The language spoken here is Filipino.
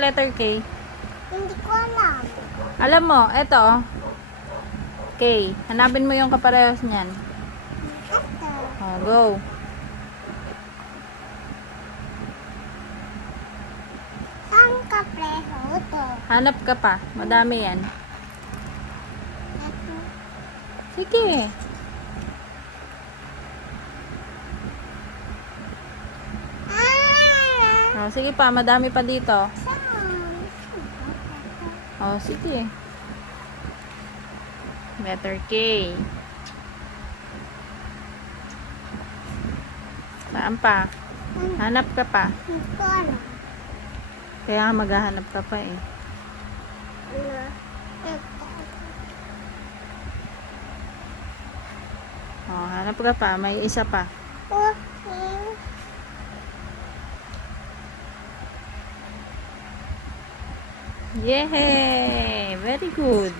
yung letter K? Hindi ko alam. Alam mo, eto oh. K. Hanapin mo yung kaparehas niyan. Ito. Oh, go. Saan ka preho ito? Hanap ka pa. Madami yan. Ito. Sige. Ah! Oh, sige pa. Madami pa dito. Saan? Oh, sige. Letter K. Saan pa? Hanap ka pa. Hindi ko alam. Kaya nga maghahanap ka pa eh. Ano? Ito. Oh, hanap ka pa. May isa pa. Okay. Yay! Very good.